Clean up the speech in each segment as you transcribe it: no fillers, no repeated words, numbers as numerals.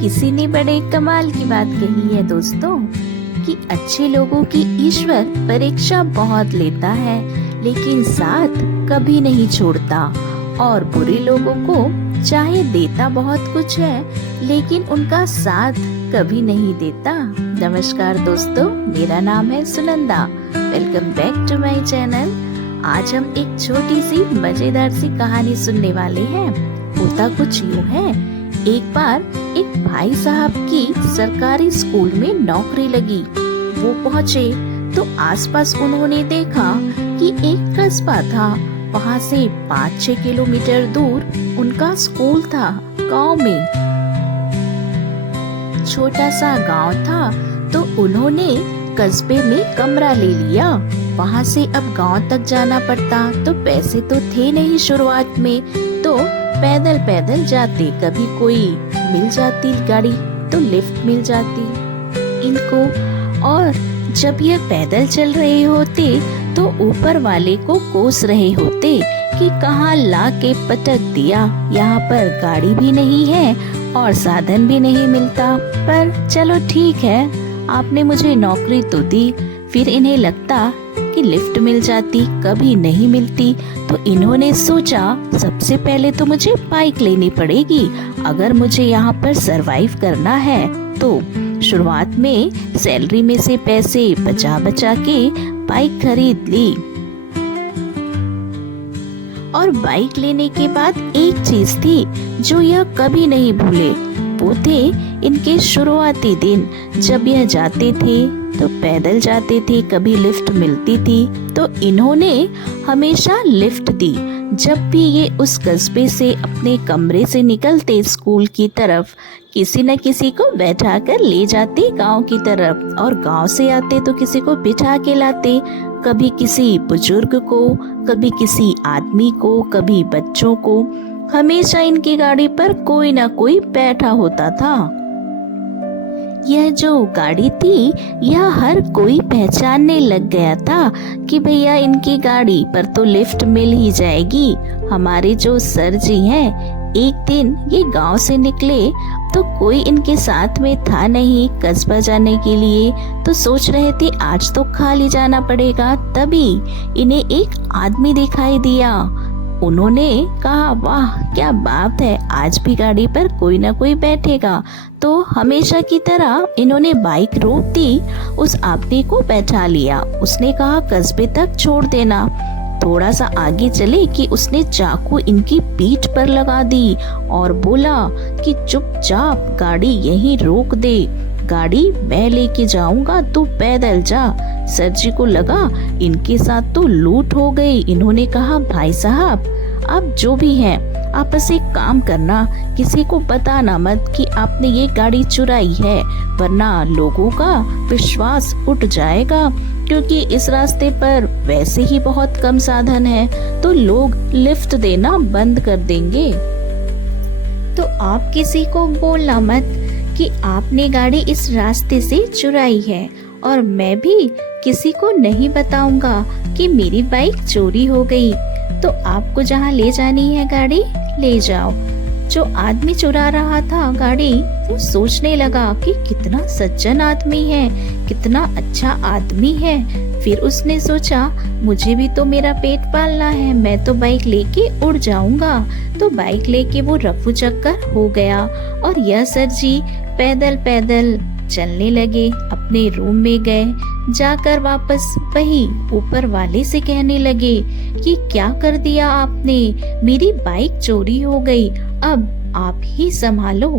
किसी ने बड़े कमाल की बात कही है दोस्तों कि अच्छे लोगों की ईश्वर परीक्षा बहुत लेता है लेकिन साथ कभी नहीं छोड़ता, और बुरे लोगों को चाहे देता बहुत कुछ है लेकिन उनका साथ कभी नहीं देता। नमस्कार दोस्तों, मेरा नाम है Sunanda. Welcome back to my channel. आज हम एक छोटी सी मजेदार सी कहानी सुनने वाले हैं। होता कुछ यूँ है, एक बार एक भाई साहब की सरकारी स्कूल में नौकरी लगी। वो पहुँचे तो आसपास उन्होंने देखा कि एक कस्बा था। वहाँ से 5-6 किलोमीटर दूर उनका स्कूल था। गांव में छोटा सा गांव था तो उन्होंने कस्बे में कमरा ले लिया। वहाँ से अब गांव तक जाना पड़ता तो पैसे तो थे नहीं शुरुआत में, तो पैदल पैदल जाते। कभी कोई मिल जाती गाड़ी तो लिफ्ट मिल जाती इनको, और जब ये पैदल चल रहे होते तो ऊपर वाले को कोस रहे होते कि कहाँ ला के पटक दिया, यहाँ पर गाड़ी भी नहीं है और साधन भी नहीं मिलता। पर चलो ठीक है, आपने मुझे नौकरी तो दी। फिर इन्हें लगता कि लिफ्ट मिल जाती, कभी नहीं मिलती, तो इन्होंने सोचा सबसे पहले तो मुझे बाइक लेनी पड़ेगी। अगर मुझे यहाँ पर सरवाइव करना है तो शुरुआत में सैलरी में से पैसे बचा बचा के बाइक खरीद ली। और बाइक लेने के बाद एक चीज थी जो यह कभी नहीं भूले, वो थे इनके शुरुआती दिन। जब यह जाते थे तो पैदल जाते थे, कभी लिफ्ट मिलती थी तो इन्होंने हमेशा लिफ्ट दी। जब भी ये उस कस्बे से अपने कमरे से निकलते स्कूल की तरफ, किसी न किसी को बैठा कर ले जाते गांव की तरफ, और गांव से आते तो किसी को बिठा के लाते। कभी किसी बुजुर्ग को, कभी किसी आदमी को, कभी बच्चों को। हमेशा इनकी गाड़ी पर कोई ना कोई बैठा होता था। यह जो गाड़ी थी यह हर कोई पहचानने लग गया था कि भैया इनकी गाड़ी पर तो लिफ्ट मिल ही जाएगी। हमारे जो सर जी हैं, एक दिन ये गांव से निकले तो कोई इनके साथ में था नहीं कस्बा जाने के लिए, तो सोच रहे थे आज तो खाली जाना पड़ेगा। तभी इन्हें एक आदमी दिखाई दिया। उन्होंने कहा, वाह क्या बात है, आज भी गाड़ी पर कोई ना कोई बैठेगा। तो हमेशा की तरह इन्होंने बाइक रोक दी, उस आदमी को बैठा लिया। उसने कहा कस्बे तक छोड़ देना। थोड़ा सा आगे चले कि उसने चाकू इनकी पीठ पर लगा दी और बोला कि चुपचाप गाड़ी यहीं रोक दे, गाड़ी मैं लेके जाऊंगा, तू पैदल जा। सर जी को लगा इनके साथ तो लूट हो गई। इन्होंने कहा, भाई साहब आप जो भी हैं, आप बस एक काम करना, किसी को बताना मत कि आपने ये गाड़ी चुराई है, वरना लोगों का विश्वास उठ जाएगा। क्योंकि इस रास्ते पर वैसे ही बहुत कम साधन है तो लोग लिफ्ट देना बंद कर देंगे। तो आप किसी को बोलना मत कि आपने गाड़ी इस रास्ते से चुराई है, और मैं भी किसी को नहीं बताऊंगा कि मेरी बाइक चोरी हो गई। तो आपको जहाँ ले जानी है गाड़ी ले जाओ। जो आदमी चुरा रहा था गाड़ी, वो सोचने लगा कि कितना सज्जन आदमी है, कितना अच्छा आदमी है। फिर उसने सोचा मुझे भी तो मेरा पेट पालना है, मैं तो बाइक लेके उड़ जाऊंगा। तो बाइक लेके वो रफू चक्कर हो गया, और यह सर जी पैदल पैदल चलने लगे। अपने रूम में गए, जाकर वापस वही ऊपर वाले से कहने लगे कि क्या कर दिया आपने, मेरी बाइक चोरी हो गई, अब आप ही संभालो।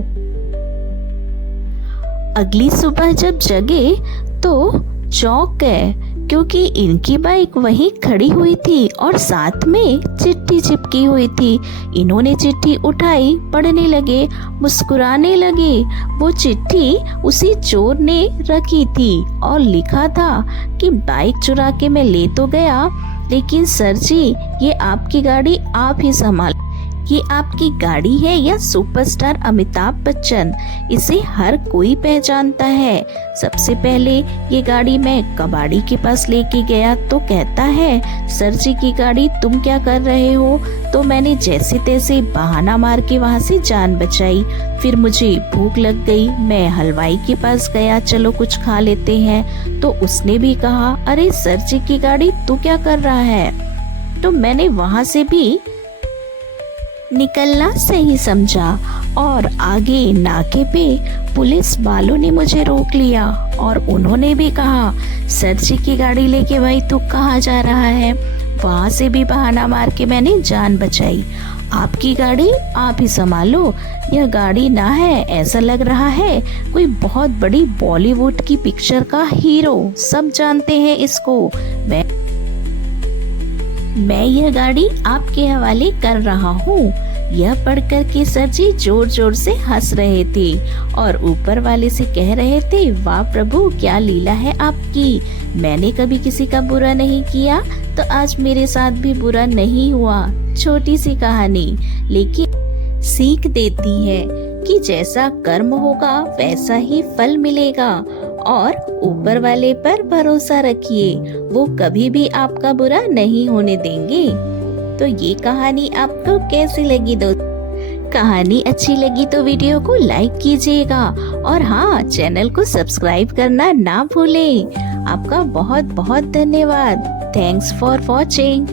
अगली सुबह जब जगे तो चौंक गए, क्योंकि इनकी बाइक वहीं खड़ी हुई थी और साथ में चिट्ठी चिपकी हुई थी। इन्होंने चिट्ठी उठाई, पढ़ने लगे, मुस्कुराने लगे। वो चिट्ठी उसी चोर ने रखी थी और लिखा था कि बाइक चुरा के मैं ले तो गया, लेकिन सर जी ये आपकी गाड़ी आप ही संभाल। ये आपकी गाड़ी है या सुपरस्टार अमिताभ बच्चन, इसे हर कोई पहचानता है। सबसे पहले ये गाड़ी मैं कबाड़ी के पास लेके गया तो कहता है, सर जी की गाड़ी तुम क्या कर रहे हो? तो मैंने जैसे तैसे बहाना मार के वहाँ से जान बचाई। फिर मुझे भूख लग गई, मैं हलवाई के पास गया, चलो कुछ खा लेते हैं। तो उसने भी कहा, अरे सर जी की गाड़ी तू क्या कर रहा है? तो मैंने वहाँ से भी निकलना सही समझा और आगे नाके पे पुलिस वालों ने मुझे रोक लिया और उन्होंने भी कहा, सर जी की गाड़ी लेके भाई तू कहाँ जा रहा है? वहाँ से भी बहाना मार के मैंने जान बचाई। आपकी गाड़ी आप ही संभालो, यह गाड़ी ना है, ऐसा लग रहा है कोई बहुत बड़ी बॉलीवुड की पिक्चर का हीरो, सब जानते हैं इसको। मैं यह गाड़ी आपके हवाले कर रहा हूँ। यह पढ़कर के सर जी जोर जोर से हंस रहे थे और ऊपर वाले से कह रहे थे, वाह प्रभु क्या लीला है आपकी, मैंने कभी किसी का बुरा नहीं किया तो आज मेरे साथ भी बुरा नहीं हुआ। छोटी सी कहानी लेकिन सीख देती है कि जैसा कर्म होगा वैसा ही फल मिलेगा और ऊपर वाले पर भरोसा रखिए, वो कभी भी आपका बुरा नहीं होने देंगे। तो ये कहानी आपको कैसी लगी दोस्तों? कहानी अच्छी लगी तो वीडियो को लाइक कीजिएगा और हाँ, चैनल को सब्सक्राइब करना ना भूलें। आपका बहुत बहुत धन्यवाद। Thanks for watching.